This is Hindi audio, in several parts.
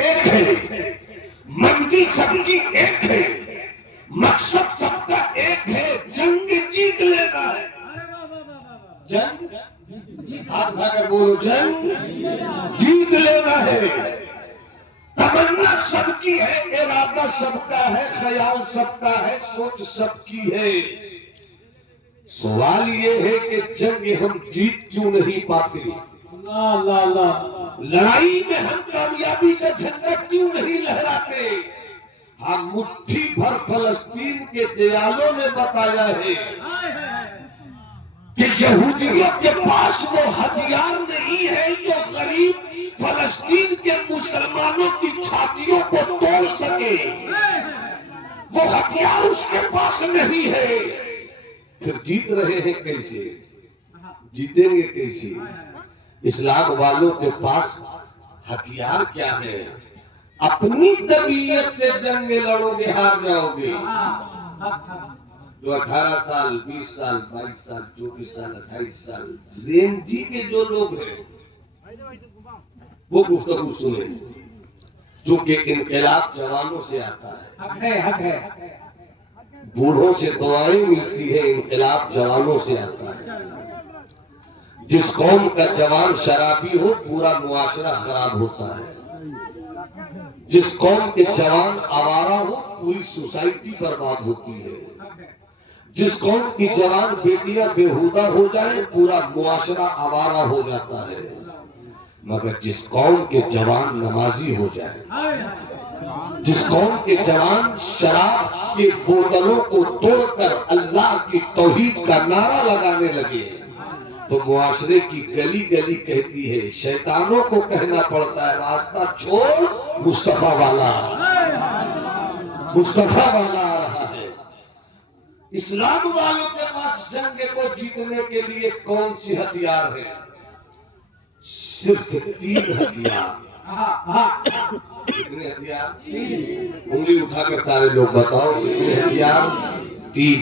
एक है, मंजिल सबकी एक है, मकसद सबका एक है, जंग जीत लेना है। जंग हाथ उठाकर बोलो, जंग जीत लेना है। तमन्ना सबकी है, इरादा सबका है, ख्याल सबका है, सोच सबकी है। सवाल ये है कि जंग हम जीत क्यों नहीं पाते? लड़ाई में हम कामयाबी का झंडा क्यों नहीं लहराते? हम मुट्ठी भर फलस्तीन के जयालों ने बताया है कि यहूदियों के पास वो हथियार नहीं है जो गरीब फलस्तीन के मुसलमानों की छातियों को तोड़ सके। वो हथियार उसके पास नहीं है। फिर जीत रहे हैं कैसे? जीतेंगे कैसे? इस्लाम वालों के पास हथियार क्या है? अपनी तबीयत से जंग लड़ोगे, हार जाओगे। जो 18 साल, 20 साल, 22 साल, 24 साल, 28 साल ज़ेन जी के जो लोग हैं वो गुफ्तगू सुने, चूंकि इनकलाब जवानों से आता है, बूढ़ों से दुआएं मिलती है, इनकलाब जवानों से आता है। जिस कौम का जवान शराबी हो पूरा मुआशरा खराब होता है। जिस कौम के जवान आवारा हो पूरी सोसाइटी बर्बाद होती है। जिस कौम की जवान बेटियां बेहुदा हो जाए पूरा मुआशरा आवारा हो जाता है। मगर जिस कौम के जवान नमाजी हो जाए, जिस कौम के जवान शराब के बोतलों को तोड़कर अल्लाह की तौहीद का नारा लगाने लगे तो मुआशरे की गली गली कहती है, शैतानों को कहना पड़ता है रास्ता छोड़, मुस्तफा वाला, मुस्तफा वाला आ रहा है। इस्लाम वालों के पास जंग को जीतने के लिए कौन सी हथियार है? सिर्फ 3 हथियार। कितने हथियार? उंगली उठाकर सारे लोग बताओ कितने हथियार? 3।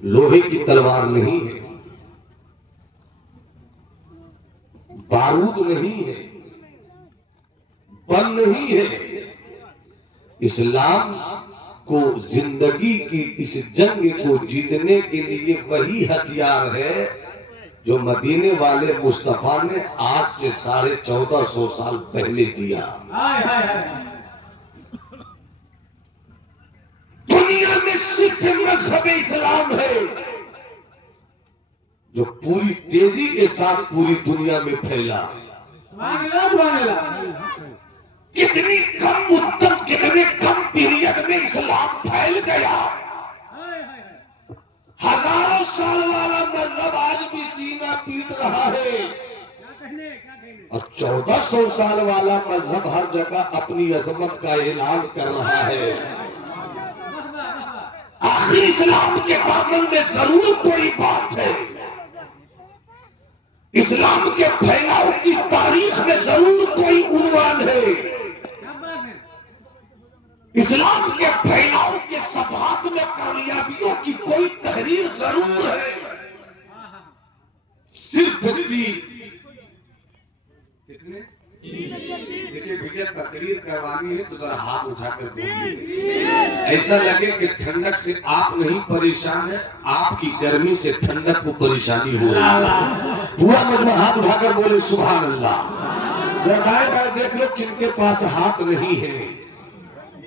लोहे की तलवार नहीं है, बारूद नहीं है, बम नहीं है। इस्लाम को जिंदगी की इस जंग को जीतने के लिए वही हथियार है जो मदीने वाले मुस्तफा ने आज से 1450 साल पहले दिया। दुनिया में सिर्फ मजहब इस्लाम है जो पूरी तेजी के साथ पूरी दुनिया में फैला। कितनी कम मुद्दत, कितने कम पीरियड में इस्लाम फैल गया। हजारों साल वाला मजहब आज भी सीना पीट रहा है और 1400 साल वाला मजहब हर जगह अपनी अजमत का ऐलान कर रहा है। आखिर इस्लाम के दामन में जरूर कोई बात है। इस्लाम के फैलाव की तारीख में जरूर कोई उन्वान है। इस्लाम के फैलाव के सफात में कामयाबियों की कोई तहरीर जरूर है। सिर्फ 3। कितने? देखिए भैया, तकरीर करवानी है तो जरा हाथ उठाकर बोलिए। ऐसा लगे कि ठंडक से आप नहीं परेशान है, आपकी गर्मी से ठंडक को परेशानी हो रही है। पूरा मजमा हाथ उठाकर बोले सुभान अल्लाह। जरा दाएं बाएं देख लो किनके पास हाथ नहीं है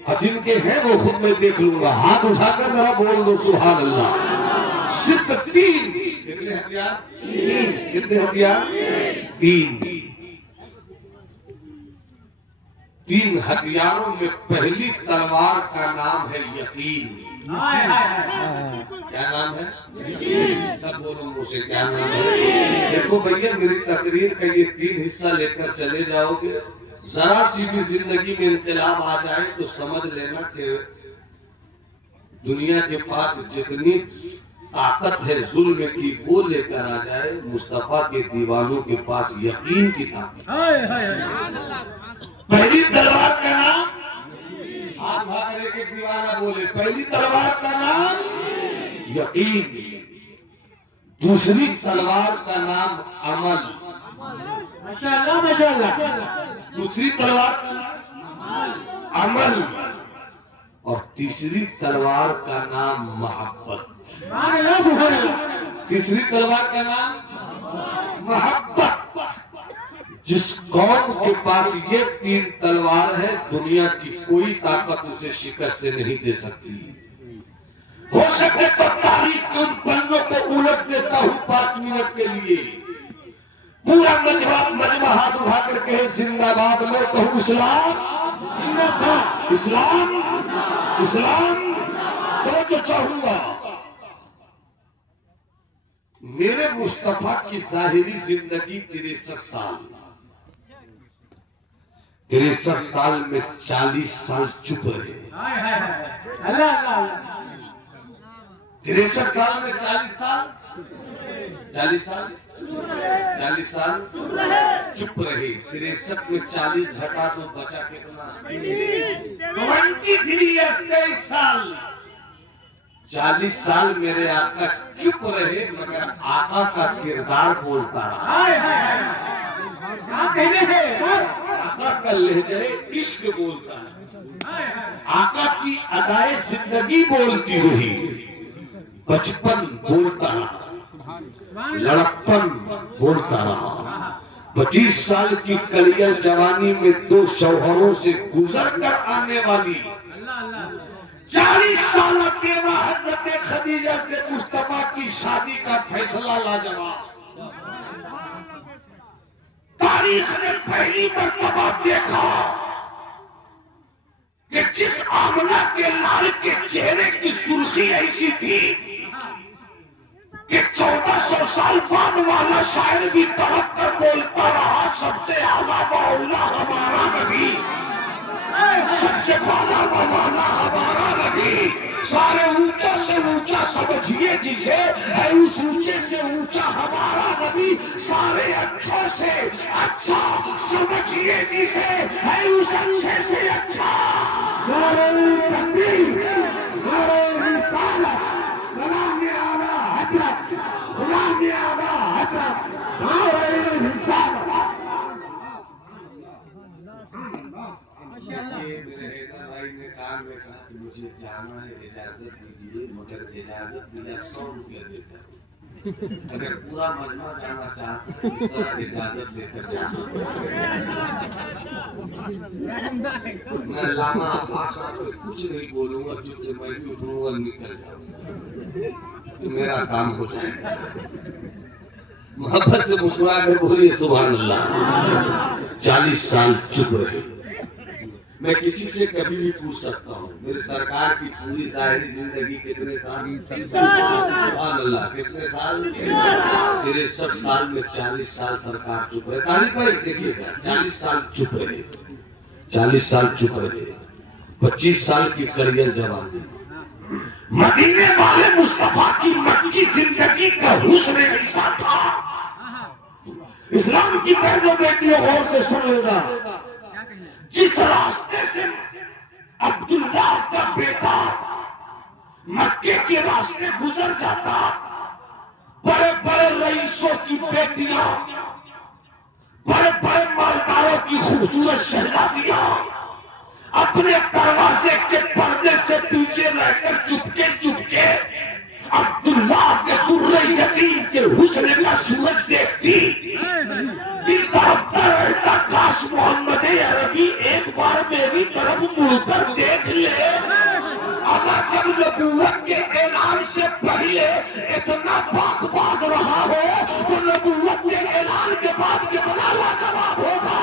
और जिनके हैं वो खुद में देख लूंगा। हाथ उठाकर जरा बोल दो सुभान अल्लाह। सिर्फ 3। कितने हथियार? 3। कितने हथियार? 3। 3 हथियारों में पहली तलवार का नाम है यकीन। क्या नाम है? सब बोलो मुझसे, क्या नाम है? देखो भैया, मेरी तकरीर का ये 3 हिस्सा लेकर चले जाओगे, जरा सी भी जिंदगी में इनकलाब आ जाए तो समझ लेना कि दुनिया के पास जितनी ताकत है जुल्म की वो लेकर आ जाए, मुस्तफा के दीवानों के पास यकीन की ताकत। पहली तलवार का नाम, हाथ भाग के दीवाना बोले, पहली तलवार का नाम यकीन। दूसरी तलवार का नाम अमल। माशाअल्लाह माशाअल्लाह। दूसरी तलवार अमल, और तीसरी तलवार का नाम मोहब्बत। तीसरी तलवार का नाम मोहब्बत। जिस कौम के पास ये तीन तलवार है, दुनिया की कोई ताकत उसे शिकस्त नहीं दे सकती। हो सके तो तारीख के उन पन्नों को उलट देता हूं 5 मिनट के लिए। पूरा मजमा हाथ उठा कर कहे जिंदाबाद। मैं कहूं इस्लाम, इस्लाम, इस्लाम। तो जो चाहूंगा मेरे मुस्तफा की जाहिरी जिंदगी 63 साल, 63 साल में 40 साल चुप रहे। 63 साल में 40 साल, 40 साल, 40 साल चुप रहे। 63 में 40 घटा तो बचा कितना? 23 साल। 40 साल मेरे आका चुप रहे, मगर आका का किरदार बोलता रहा। आका का लहजा इश्क बोलता है, आका की अदाए जिंदगी बोलती रही। बचपन बोलता रहा, लड़कपन बोलता रहा। 25 साल की कलियल जवानी में 2 शौहरों से गुजर कर आने वाली 40 साल बेवा हजरत खदीजा से मुस्तफा की शादी का फैसला लाजवाब। तारीख ने पहली मर्तबा देखा कि जिस आमना के लाल के चेहरे की सुर्खी ऐसी थी कि 1400 साल बाद वाला शायर भी तड़प कर बोलता रहा, सबसे आला वाला हमारा नबी, सबसे बाला वाला हमारा नबी। सारे ऊंचा से ऊंचा समझिए जिसे है, उस ऊंचे से ऊंचा हमारा नबी। सारे अच्छे से अच्छा समझिए जिसे है, उस अच्छे से अच्छा। नारे तकबीर, नारे रिसालत, सलाम या आला हजरत, सलाम या आला हजरत, नारे रिसालत। मेरे हैदर भाई ने कान में कहा कि मुझे जाना है, इजाजत दीजिए, मगर इजाजत दिया 100 रुपया देकर। अगर पूरा मजमा जाना चाहता है इस तरह इजाजत लेकर जा सकता है। मैं लामा फासा से कुछ नहीं बोलूंगा, चुप से मैं भी उठूंगा, निकल जाऊंगा, तो मेरा काम हो जाएगा। मोहब्बत से मुस्कुरा कर बोलिए सुभान अल्लाह। 40 साल चुप रहे। मैं किसी से कभी भी पूछ सकता हूँ मेरी सरकार की पूरी जाहिरी जिंदगी कितने साल? सुभान अल्लाह, कितने साल? 63 साल में 40 साल सरकार चुप रहे। तारीफ भाई देखिएगा, 40 साल चुप रहे, 40 साल चुप रहे। 25 साल की करियर जवानी। मदीने वाले मुस्तफा की मक्की जिंदगी का हुस्न ऐसा था। इस्लाम की बहनों बेटियों गौर से सुन लेगा, जिस रास्ते से अब्दुल्लाह का बेटा मक्के के रास्ते गुजर जाता, बड़े बड़े रईसों की बेटियां, बड़े बड़े मालदारों की खूबसूरत शहजादियां अपने दरवाजे के पर्दे से पीछे रहकर चुपके चुपके अब्दुल्लाह के दुर्रे यतीम के हुस्न का सूरज देखती। दिल तड़पता रहता, काश मोहम्मद अरबी एक बार मेरी तरफ मुड़कर देख ले। अमा जब नबूवत के ऐलान से पहले इतना बाकबाज रहा हो, तो नबूवत के ऐलान के बाद कितना लाजवाब होगा।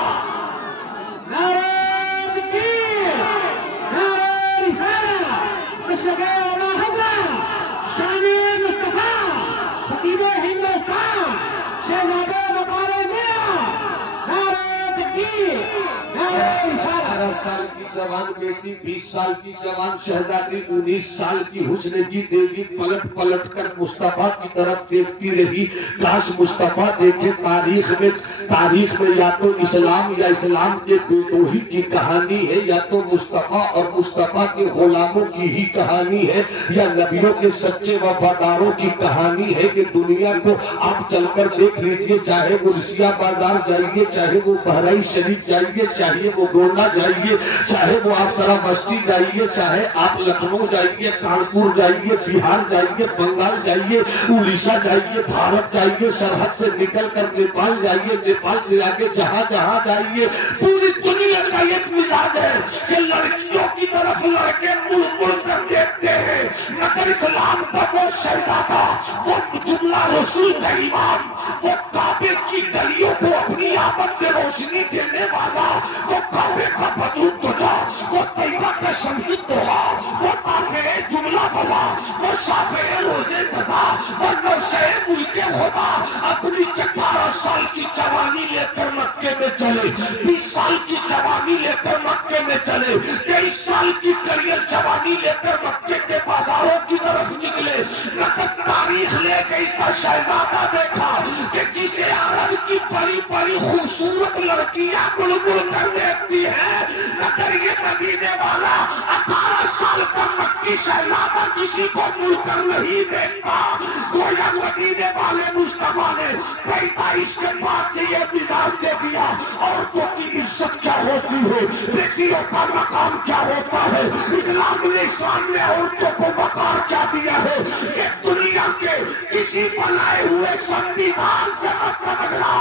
18 साल की जवान बेटी, 20 साल की जवान शहजादी, 19 साल की हुस्न की देवी पलट पलट कर मुस्तफा की तरफ देखती रही। काश मुस्तफा देखे तारीख में या तो इस्लाम या इस्लाम के बेटोही की कहानी है, या तो मुस्तफा और मुस्तफा के गुलामों की ही कहानी है, या नबियों के सच्चे वफादारों की कहानी है कि दुनिया को आप चलकर देख लीजिए। चाहे वो रसिया बाजार जाइए, चाहे वो बहराइच शरीफ जाइए, चाहे वो गोंडा जाइए, चाहे वो आप सरा बस्ती जाइए, चाहे आप लखनऊ जाइए, कानपुर जाइए, बिहार जाइए, बंगाल जाइए, उड़ीसा जाइए, भारत जाइए, सरहद से निकल कर नेपाल जाइए, नेपाल से आगे जहां जहां जाइए, पूरी दुनिया का एक मिजाज है कि लड़कियों की तरफ लड़के मुड़ मुड़ कर देखते हैं, मगर इस्लाम का वो शहजादा, वो जुमला रसूल का इमाम, वो काबे की गलियों को अपनी आमद से रोशनी देने वाला, वो काबे का बदरूद तुझा, वो तैयबा का शमसुद्दोहा, वो ताफे जुमला बला, वो शाफे रोजे जजा, वो नौशे मुल्के खुदा अपनी 18 साल की जवानी लेकर मक्के में चले, 20 साल की जवानी लेकर मक्के में चले, 23 साल की करियर जवानी लेकर मक्के के बाजारों की तरफ निकले। नकद तारीख ले गई सा शहजादा देखा कि किसी अरब की बड़ी बड़ी खूबसूरत लड़कियां बुलबुल कर देखती है, मगर ये मदीने वाला 18 साल का मक्की शहजादा किसी को मुड़कर नहीं देखता। गोया मदीने वाले मुस्तफा ने 45 के बाद से ये मिजाज दे दिया, औरतों की इज्जत क्या होती है, बेटियों का मकाम क्या होता है, इस्लाम ने औरतों को वकार क्या दिया है, ये दुनिया के किसी बनाए हुए संविधान से मत समझना,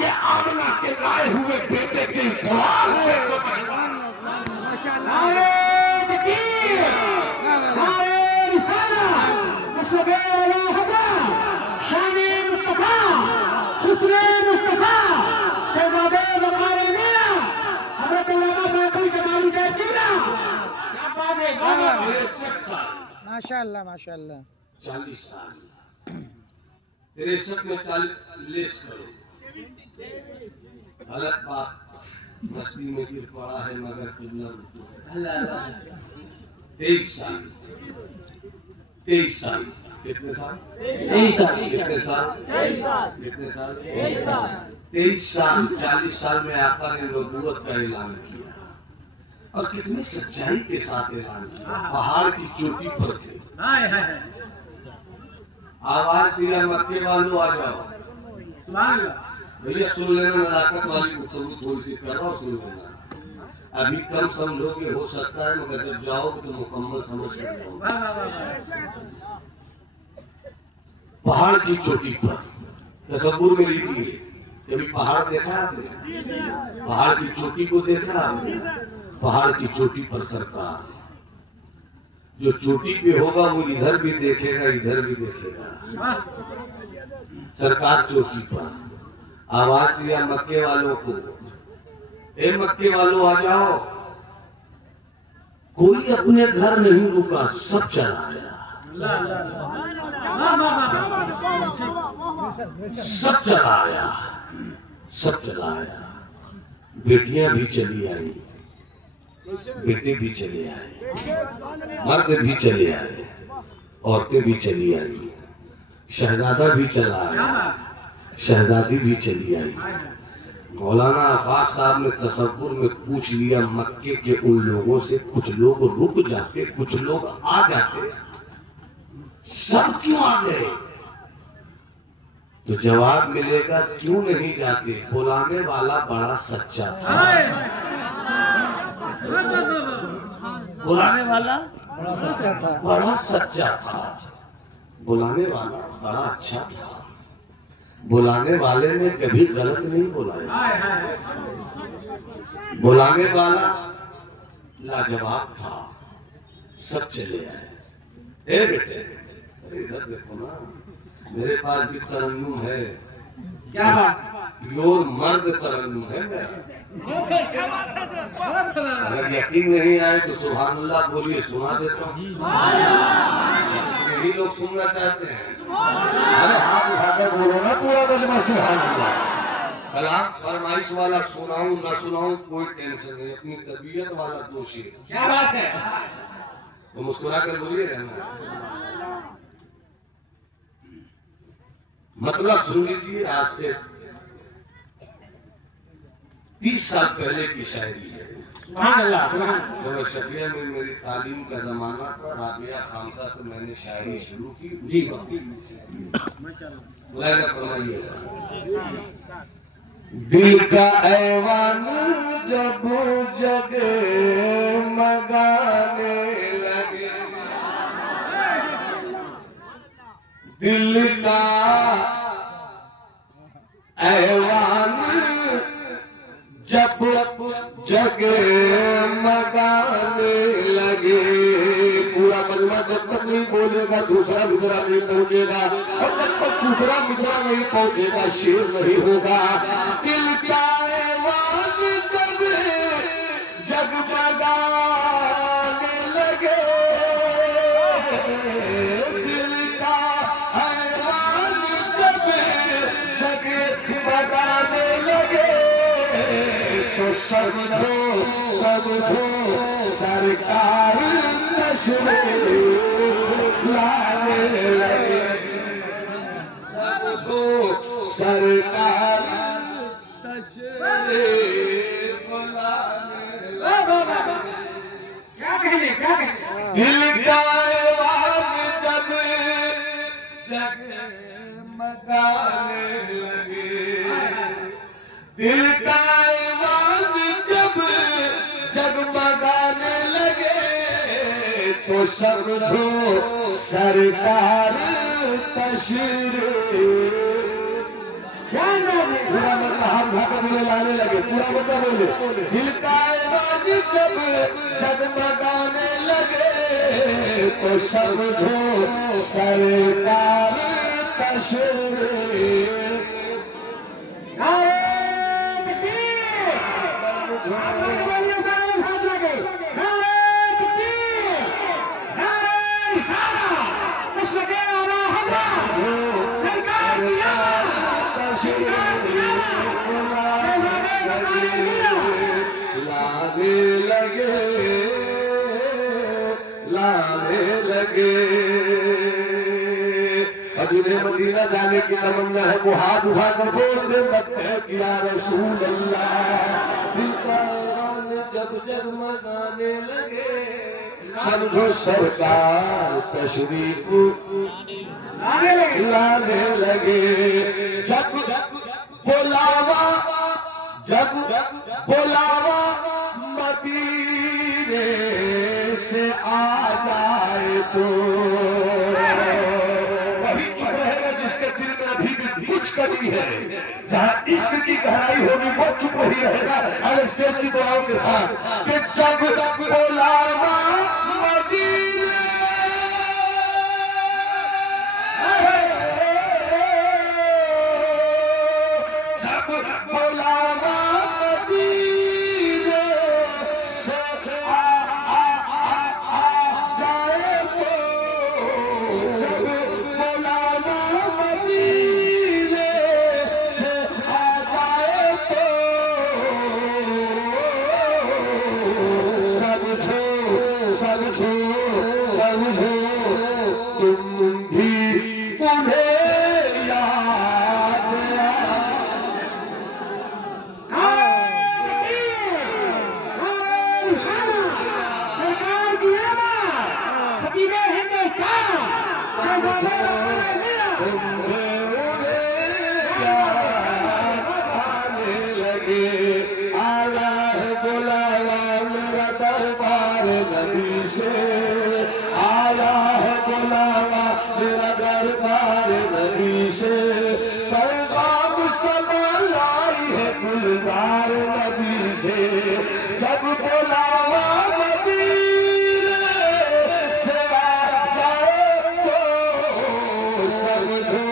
ये आमना के लाए हुए बेटे के इकरार से समझना। माशाअल्लाह माशाअल्लाह। 40 साल 63 में 40 लेस करो, गलत बात, मस्ती में गिर पड़ा है मगर किबला उर्दू है। 23 साल कितने साल? 23 साल कितने साल? 23 साल 40 साल में आका ने नबूवत का ऐलान किया, और कितनी सच्चाई के साथ ऐलान किया। पहाड़ की चोटी पर थे, आवाज दिया मक्के वालों आ जाओ। भैया सुन लेना, नजाकत वाली गुफ्तगू थोड़ी सी कर रहा हूं, सुन लेना। अभी कम समझोगे हो सकता है, मगर जब जाओगे तो मुकम्मल समझ कर जाओगे। पहाड़ की चोटी पर तसव्वुर में लीजिए, कभी पहाड़ देखा आपने? पहाड़ की चोटी को देखा आपने? पहाड़ की चोटी पर सरकार, जो चोटी पे होगा वो इधर भी देखेगा, इधर भी देखेगा। सरकार चोटी पर आवाज दिया मक्के वालों को, ए मक्के वालों आ जाओ। कोई अपने घर नहीं रुका, सब चला आया, सब चला आया, सब चला आया। बेटियां भी चली आई, बेटे भी चले आए, मर्द भी चले आए, औरतें भी चली आई, शहजादा भी चला आया, शहजादी भी चली आई। मौलाना आफाक साहब ने तसव्वुर में पूछ लिया मक्के के उन लोगों से, कुछ लोग रुक जाते, कुछ लोग आ जाते, सब क्यों आ गए? तो जवाब मिलेगा क्यों नहीं जाते, बुलाने वाला बड़ा सच्चा था। बुलाने वाला बड़ा सच्चा था, बड़ा सच्चा था। बुलाने वाला बड़ा अच्छा था, बुलाने वाले ने कभी गलत नहीं बुलाया, बुलाने वाला लाजवाब था। सब चले आए। ए बेटे, अरे इधर देखो ना, मेरे पास भी तरन्नुम है। क्या बात? प्योर मर्द तरन्नुम है मेरा। अगर यकीन नहीं आए तो सुभान अल्लाह बोलिए, सुना देता हूँ। यही लोग सुनना चाहते हैं। अरे हाथ उठाकर बोलो ना पूरा मजमा सुभान अल्लाह। कलाम फरमाइश वाला सुनाऊं ना सुनाऊं कोई टेंशन नहीं, अपनी तबीयत वाला दोषी है। क्या बात है? तो मुस्कुरा कर बोलिए ना। मतलब सुन लीजिए, आज से 30 साल पहले की शायरी है। सुभान अल्लाह, सुभान अल्लाह। जब शफिया में मेरी तालीम का जमाना था, राबिया खामसा से मैंने शायरी शुरू की। जी बुलाएगा फरमाइएगा। दिल का ऐवान जब जगे मगाने लगे, दिल का ऐवान जब जगे मगाने लगे। पूरा मजमा जब तक नहीं बोलेगा दूसरा मिसरा नहीं पहुंचेगा, और जब तक दूसरा मिसरा नहीं पहुंचेगा शेर नहीं होगा। दिल का ऐवान जब जगमगाने लगे, दिल का ऐवान जब जगमगाने लगे, तो समझो समझो सरकार तशरीफ लाने लगे। समझो सरकार तशरीफ लाने लगे। क्या कहने, क्या कहने? दिल का ऐवान जब जगमगाने लगे, दिल का ऐवान जब जगमगाने लगे, तो समझो सरकार तशरीफ। पूरा मतलब हाथ उठाकर बोले लाने लगे, पूरा मतलब बोले। दिल का ऐवान जब जगमगाने लगे, तो समझो सरकार तशरीफ। लाने लगे, लाने लगे। और जिन्हें मदीना जाने की तमन्ना है वो हाथ उठाकर बोल दे लब्बैक या रसूल अल्लाह। दिल का ऐवान जब जगमगाने लगे, समझो सरकार तशरीफ लाने लगे। जब बुलावा, जब बुलावा मदीने से आ जाए तो वही चुप रहेगा जिसके दिल में अभी भी कुछ कमी है। जहाँ इश्क की गहराई होगी वो चुप नहीं रहेगा। हर स्टेज की दुआओं के साथ कि जब बुलावा मदीने, जब बुलावा मदीने से आ जाए तो, जब बुलावा मदीने से आ जाए तो, समझो समझो समझो तुम भी उन्हें याद सरकार की आवाज़, खतीबे हिंदुस्तान, शहजादे मेरा। आने लगे। आया है बुलावा मेरा दरबार नबी से, आया है बुलावा मेरा दरबार नबी से। पैगाम समा लाई है गुलजार नबी से। जब बुलावा मदीने से आ जाए तो समझो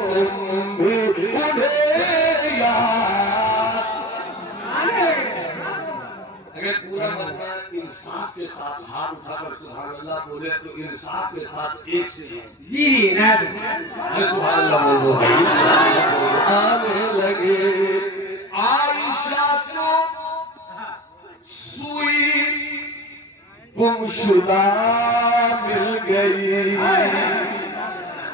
तुम भी उन्हें याद। अगर पूरा मजमा इंसाफ के साथ हाथ उठाकर सुभान अल्लाह बोले तो इंसाफ के साथ एक से जी सुभान अल्लाह बोलो भाई। आने लगे आयशा को सुई गुमशुदा मिल गई,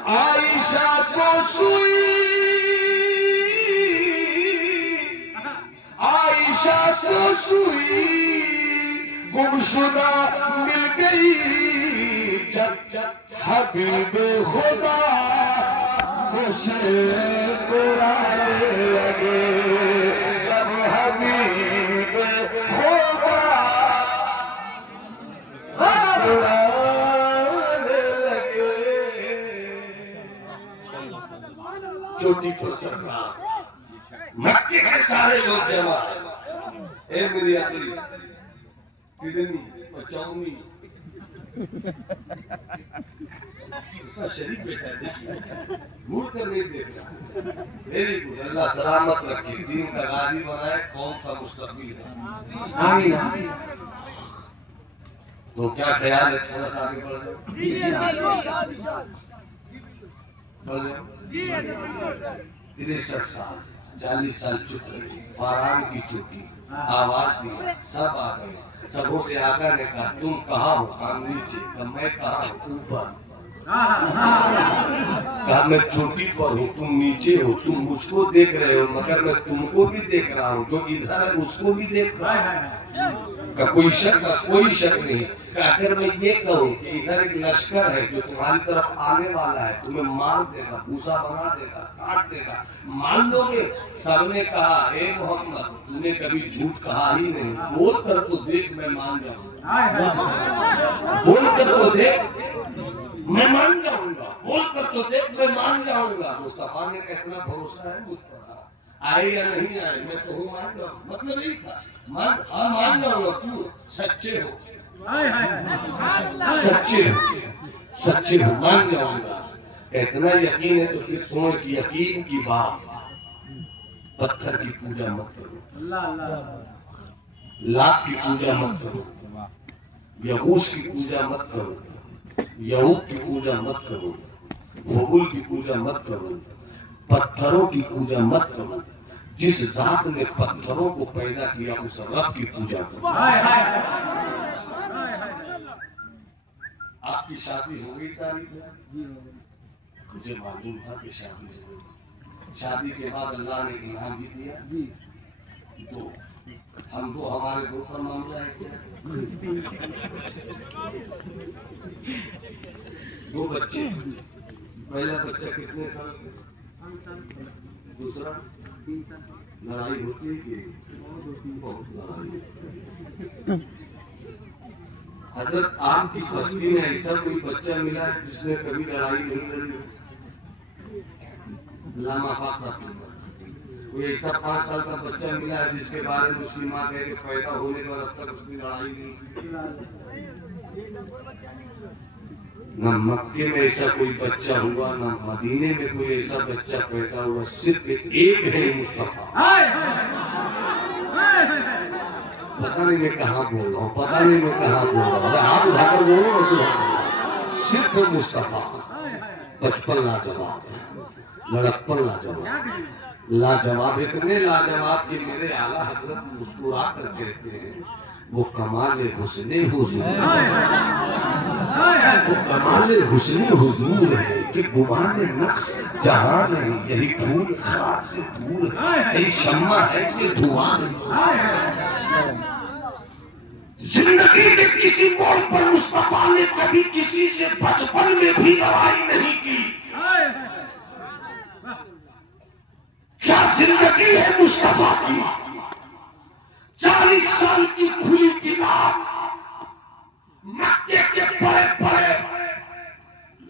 आयशा को सुई, आयशा को सुई गुमशुदा मिल गई। जब हबीबे खुदा उसे बुलाने लगे, जब हबीबे खुदा बुलाने लगे। चोटी पर सरकार, मक्के के सारे लोग जमा, ए मेरी अकली किडनी पचाऊनी शरीफ बेटा देखिए, मुड़ कर नहीं देख रहा। वेरी गुड, अल्लाह सलामत रखे, दीन का गाजी बनाए, कौम का मुस्तकबिल है। तो क्या ख्याल है, थोड़ा सा आगे बढ़ जाओ, बढ़ जाओ। 63 साल 40 साल चुप रही, फारान की चोटी, आवाज दिया, सब आ गए। सबों से आका ने कहा तुम कहाँ हो? कहा नीचे। कहा मैं कहाँ हूँ? ऊपर। कहा मैं चोटी पर हूँ, तुम नीचे हो। तुम मुझको देख रहे हो मगर मैं तुमको भी देख रहा हूँ, जो इधर है उसको भी देख रहा हूँ। का कोई शक नहीं। अगर मैं ये कहूँ कि इधर एक लश्कर है जो तुम्हारी तरफ आने वाला है, तुम्हें मार देगा, भूसा बना देगा, काट देगा, मान लोगे? सबने कहा ए मोहम्मद तूने कभी झूठ कहा ही नहीं, बोल कर तो देख मैं मान जाऊंगा, बोल कर तो देख मैं मान जाऊंगा, बोल कर तो देख मैं मान जाऊंगा। मुस्तफा ने इतना भरोसा है मुझ पर, आए या नहीं आए मैं कहूँ मान जाऊंगा, मतलब यही था, मान जाऊंगा। क्यों? सच्चे हो, सच्चे हो, मान जाऊंगा। इतना यकीन है तो फिर सुनो कि यकीन की बात, पत्थर की पूजा मत करो, लात की पूजा मत करो, यहूस की पूजा मत करो, यहूद की पूजा मत करो, हुबुल की पूजा मत करो, पत्थरों की पूजा मत करो। जिस जात ने पत्थरों को पैदा किया उस रब की पूजा करो। आपकी शादी हो गई तारीख में? मुझे मालूम था कि शादी हो गई। शादी के बाद अल्लाह ने इनाम भी दिया। दो, हम दो, हमारे दो का मामला है क्या? दो बच्चे, पहला बच्चा कितने साल, दूसरा 3 साल। लड़ाई होती है कि बहुत लड़ाई। हजरत आपकी बस्ती में ऐसा कोई बच्चा मिला है जिसने कभी लड़ाई नहीं लड़ी? कोई ऐसा 5 साल का बच्चा मिला है जिसके बारे में उसकी माँ कहे कि पैदा होने के बाद अब तक उसकी लड़ाई नहीं? न मक्के में ऐसा कोई बच्चा हुआ, न मदीने में कोई ऐसा बच्चा पैदा हुआ, सिर्फ एक है मुस्तफा। पता नहीं मैं कहाँ बोल रहा हूँ, पता नहीं मैं कहाँ बोल रहा हूँ, आप उठाकर बोलो ना, सिर्फ मुस्तफा। बचपन लाजवाब, लड़कपन लाजवाब, लाजवाब, इतने लाजवाब कि मेरे आला हजरत मुस्कुरा कर कहते हैं वो कमाल हुस्ने हुजूर, वो कमाल हुस्ने हुजूर है कि गुमाने नक्श जहां नहीं, यही फूल खार से दूर है, यही शम्मा है कि धुआं है। जिंदगी के किसी मोड़ पर मुस्तफा ने कभी किसी से बचपन में भी लड़ाई नहीं की। क्या जिंदगी है मुस्तफा की? 40 साल की खुली किताब मक्के के बड़े बड़े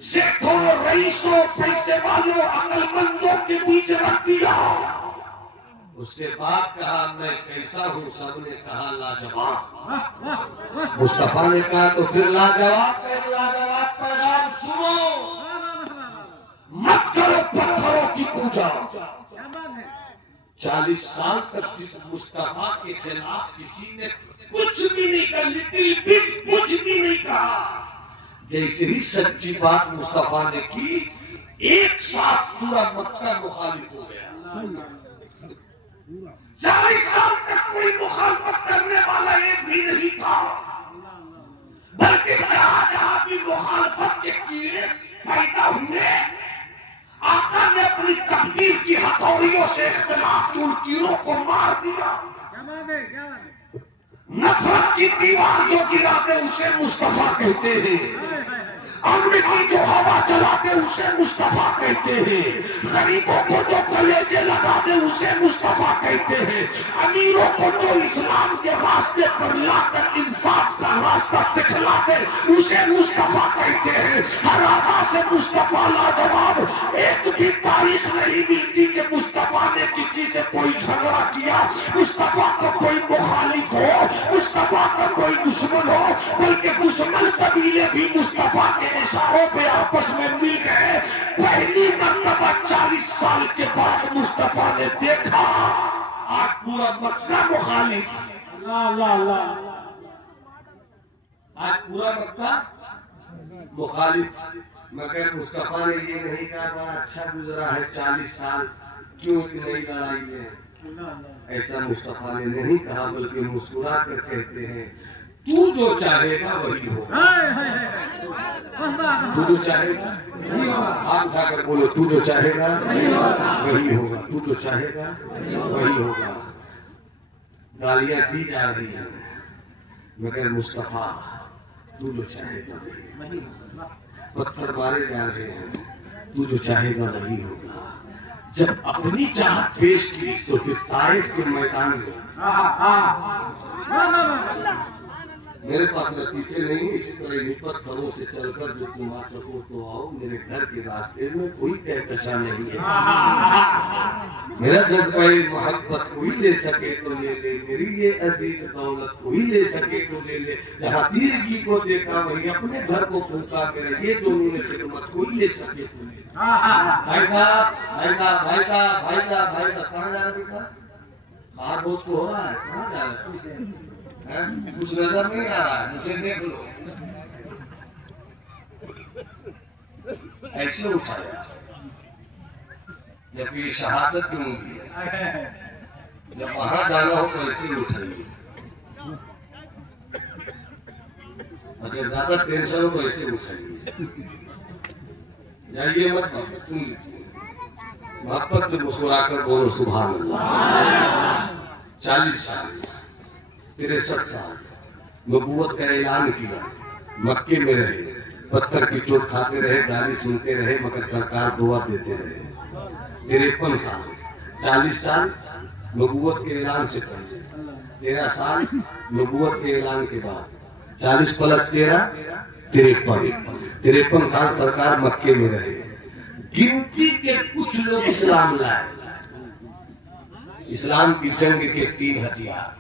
सेठों, रईसों, पैसे वालों, अक्लमंदों के बीच रख दिया। उसके बाद कहा मैं कैसा हूँ, सबने कहा लाजवाब। मुस्तफा ने कहा तो फिर लाजवाब का एक लाजवाब पैगाम सुनो, मत करो पत्थरों की पूजा। 40 साल तक जिस मुस्तफा के खिलाफ किसी ने कुछ भी नहीं कहा, लिटिल बिट कुछ भी नहीं कहा, जैसे ही सच्ची बात मुस्तफा ने की, एक साथ पूरा मक्का मुखालिफ हो गया। 40 साल तक कोई मुखालफत करने वाला एक भी नहीं था, बल्कि जहां जहां भी मुखालफत के कीड़े पैदा हुए, आका ने अपनी तकदीर की हथौड़ियों से इख्तिलाफ की उन कीड़ों को मार दिया। नफरत की दीवार जो गिराते उसे मुस्तफा कहते हैं, अम्र की जो हवा चलाते उसे मुस्तफा कहते हैं, गरीबों को जो कलेजे लगा दे उसे मुस्तफा कहते हैं, अमीरों को जो इस्लाम के रास्ते पर लाकर इंसाफ का रास्ता दिखला दे उसे मुस्तफा कहते हैं। हर आदा से मुस्तफा लाजवाब, एक भी तारीख नहीं मिलती कि मुस्तफा ने किसी से कोई झगड़ा किया, मुस्तफा का कोई मुखालिफ हो, मुस्तफा का कोई दुश्मन हो, बल्कि दुश्मन कबीले भी मुस्तफा के इशारों पे आपस में मिल गए। पहली मर्तबा 40 साल के बाद मुस्तफा ने देखा आज पूरा मक्का मुखालिफ, अल्लाह अल्लाह, आज पूरा मक्का मुखालिफ, मगर मुस्तफा ने ये नहीं कहा बड़ा अच्छा गुजरा है 40 साल, क्यों कि नई लड़ाई में, ऐसा मुस्तफा ने नहीं कहा, बल्कि मुस्कुरा कर कहते हैं तू जो चाहेगा वही होगा। तू जो चाहेगा, हाथ उठाकर बोलो, तू जो चाहेगा वही होगा, तू जो चाहेगा वही होगा। गालियां दी जा रही हैं, मगर मुस्तफा तू जो चाहेगा वही, पत्थर मारे जा रहे हैं, तू जो चाहेगा वही होगा। जब अपनी चाहत पेश की तो फिर ताइफ के मैदान में, मेरे पास लतीफे नहीं, इसी तरह इन पत्थरों से चलकर जो तुम आ सको तो आओ, मेरे घर के रास्ते में कोई कहकशा नहीं है। मेरा जज्बा मोहब्बत कोई ले सके तो ले ले, मेरी ये अजीज दौलत कोई ले सके तो ले ले, जहाँ तीरगी को देखा वही अपने घर को फूका, मेरा ये जुनून खिदमत कोई ले सके तो ले। भाई साहब भाई साहब भाई साहब भाई साहब भाई साहब, कहाँ जा रहा बेटा? बाहर बहुत को हो रहा है, कहाँ जा रहा है? कुछ नजर नहीं आ रहा है, मुझे देख लो। ऐसे उठाया जब ये शहादत की उंगली है, जब वहां जाना हो तो ऐसे उठाइए, और जब ज्यादा टेंशन हो तो ऐसे उठाइए। जाइए मत बाबा, सुन लीजिए, मोहब्बत से मुस्कुराकर बोलो सुभान अल्लाह। 40 साल 63 साल नबूवत का ऐलान किया, मक्के में रहे, पत्थर की चोट खाते रहे, गाली सुनते रहे, मगर सरकार दुआ देते रहे। 53 साल 40 साल नबूवत के ऐलान से पहले, 13 साल नबूवत के ऐलान के बाद, 40 + 13 53 साल सरकार मक्के में रहे। गिनती के कुछ लोग इस्लाम लाए, इस्लाम की जंग के 3 हथियार,